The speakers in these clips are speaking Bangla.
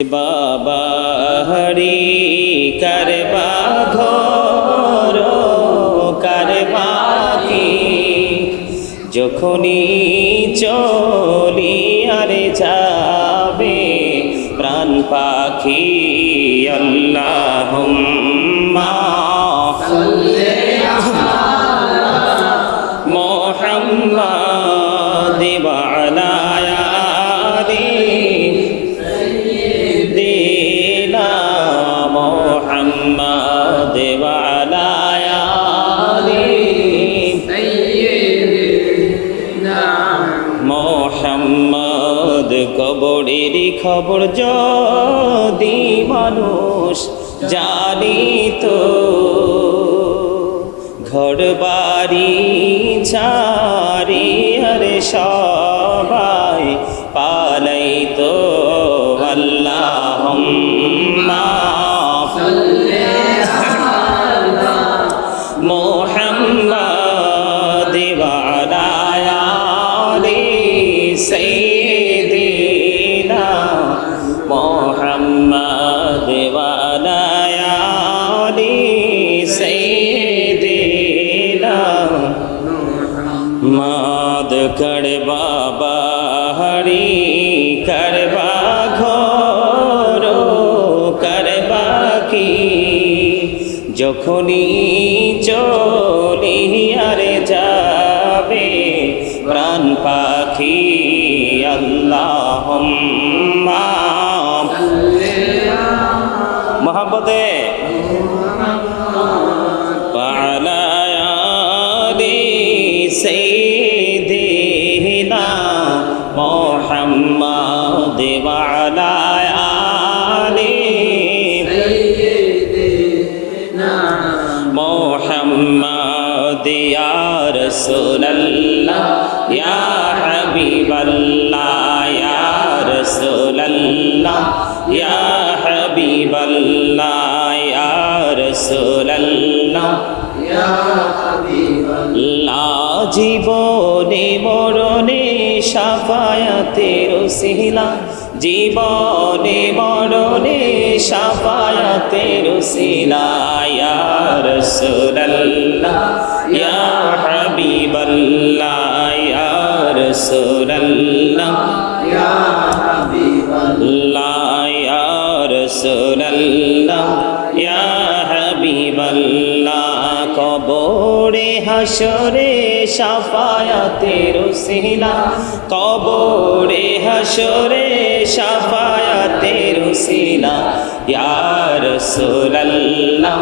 বাবাহারি কারবা ঘর কারবা কি? যখনই চলি আরে যাবে প্রাণ পাখি আল্লাহ মাদ করবা বাহারি করবা ঘর করবা কি যখনই চলি আর যাবে প্রাণ পাখি জীবনে মরণে সাফায়াতের সিলা জীবনে মরণে সাফায়াতের সিলা ইয়া রাসূলুল্লাহ, ইয়া হাবিবাল্লাহ, ইয়া রাসূলুল্লাহ। আল্লাহ, ইয়া রাসূলুল্লাহ, ইয়া হাবিবাল্লাহ। কবরে হাসরে সাফায়াতের সিলা কবরে হাসরে সাফায়াতের সিলা ইয়া রাসূলুল্লাহ,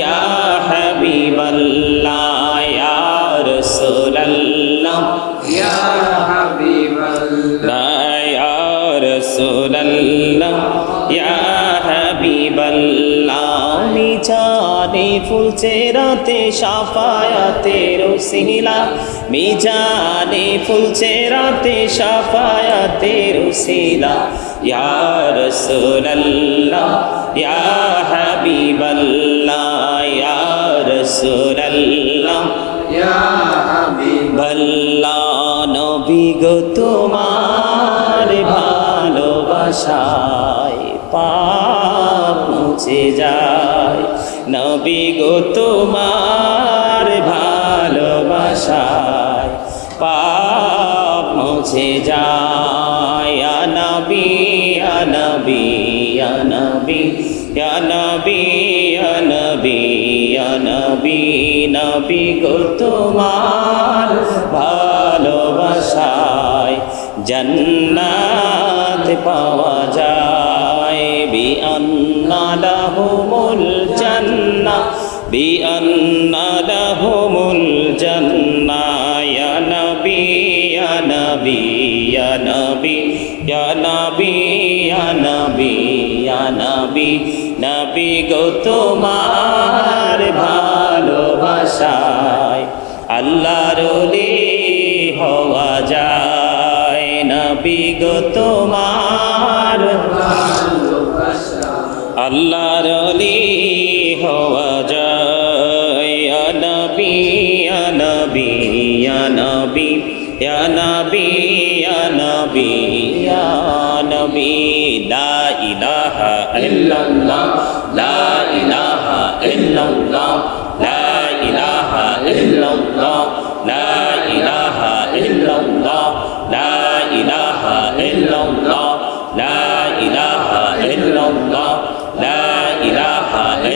ইয়া হাবিবাল্লাহ, ইয়া রাসূলুল্লাহ ইয়া রাসূলুল্লাহ, ইয়া হাবিবাল্লাহ মিজানে ফুলছে রাতে সাফায়াতের সিলা মিজানে ফুলছে রাতে সাফায়াতের সিলা ইয়া রাসূলুল্লাহ ইয়া হাবিবাল্লাহ ইয়া রাসূলুল্লাহ। ভল্লা নবী গো তোমার ভালোবাসায় পাপ মুছে যায়। নবী গো, তোমার ভালোবাসায় পাপ মুছে যায়। নবী নবী নবী নবী নবী নবী নবী গো, তোমার ভালোবাসায় জন্নাত পাওয়া যায়। লাহুমুল জান্নাহ বি আন্না লাহুমুল জান্নাহ ইয়া নবী ইয়া নবী ইয়া নবী ইয়া নবী ইয়া নবী ইয়া নবী হওয়া যায়। নবী গো তোমার আল্লাহর অলি হওয়া যায়। আনাবি আনাবি আনাবি আনাবি আনাবি আনাবি লা ইলাহা ইল্লাল্লাহ, লা ইলাহা ইল্লাল্লাহ।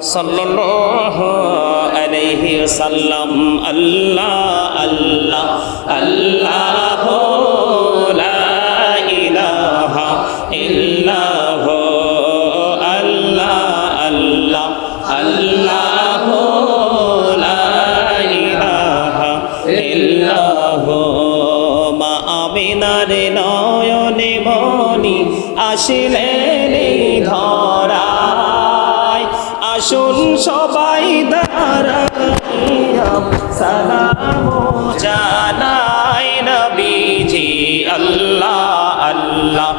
সাল্লাল্লাহু আলাইহি সাল্লাম আল্লাহ আল্লাহ আল্লাহ লা ইলাহা ইল্লাহ, আল্লাহ আল্লাহ আল্লাহ লা ইলাহা ইল্লাহ। মা আমিনার নয়নে মনি আসিলে আসুন সবাই দাঁড়াইয়া সালাম জানাই নবীজি, আল্লাহ আল্লাহ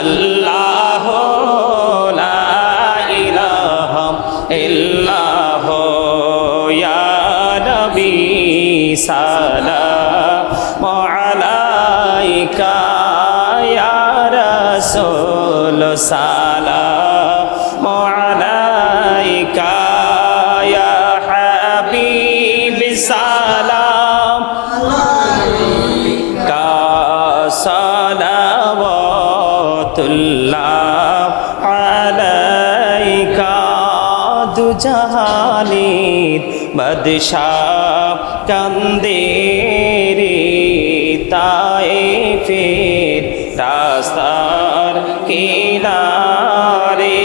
আল্লাহ, লা ইলাহা ইল্লাহ ইয়া নবী, সালাম আলাইকা, ইয়া রাসূল, সালাম সালাওয়াতুল্লাহ আলাইকা দুজাহানির বাদশাহ কান্দে রে তাই তাইফের রাস্তার কিনারে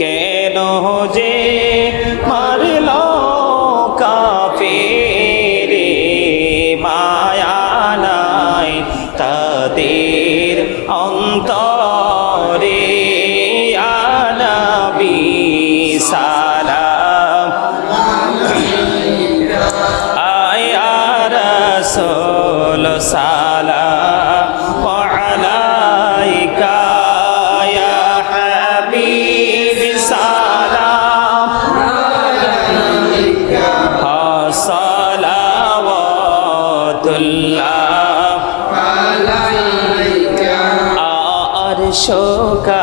কেন যে মারল কাফেরে মায়া নাই তাদের অন্তরে আরশোকা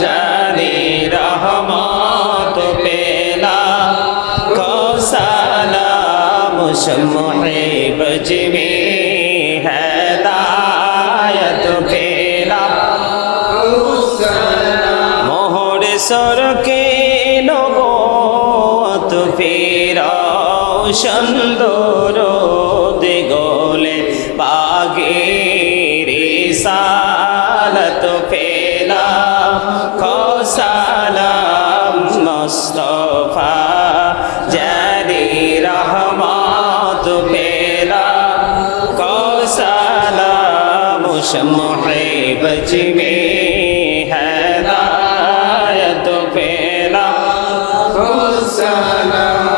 জানি রহমত পেলা। কসালাম শমহে বজমে হেদায়ত পেলা। মোহর সরকে নবত ফেরাও সুন্দর দেগলে বাগের সালত পেলা शमहे बज में हैदायत फेरा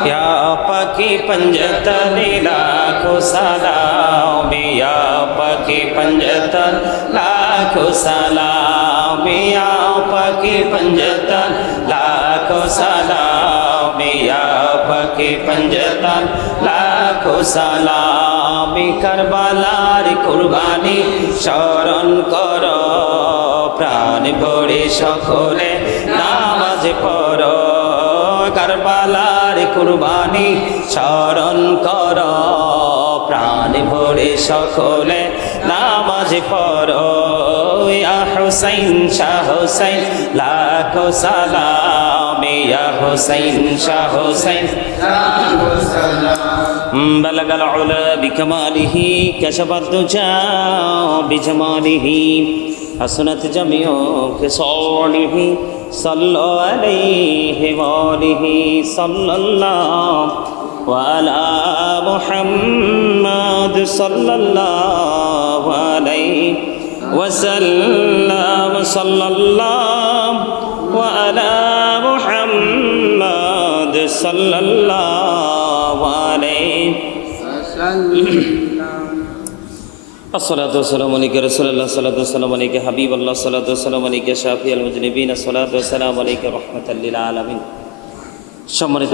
या पकी पंजतर लाखो सलाम या पकी पंजतर लाखो सलाम या पकी पंजतर लाखो सलाम या पकी पंजतर लाखो सलाम করবালার কুরবানি স্মরণ কর, প্রাণ ভরে সকলে নামাজ পড়ো। কারবালার কুরবানি স্মরণ কর, প্রাণ ভরে সকলে নামাজ ইয়া হুসাইন, শাহ হুসাইন, লাখো সালাম। হুসাইন, শাহ হুসাইন। بلغ العلا بكماله كشف الدجى بجماله حسنت جميع خصاله صلى عليه وآله صلى الله وعلى محمد صلى الله عليه وسلم صلى الله وعلى محمد صلى الله عليه الصلاة والسلام عليك رسول الله الصلاة والسلام عليك حبيب الله الصلاة والسلام عليك شافي المذنبين الصلاة والسلام عليك رحمة للعالمين সম্মানিত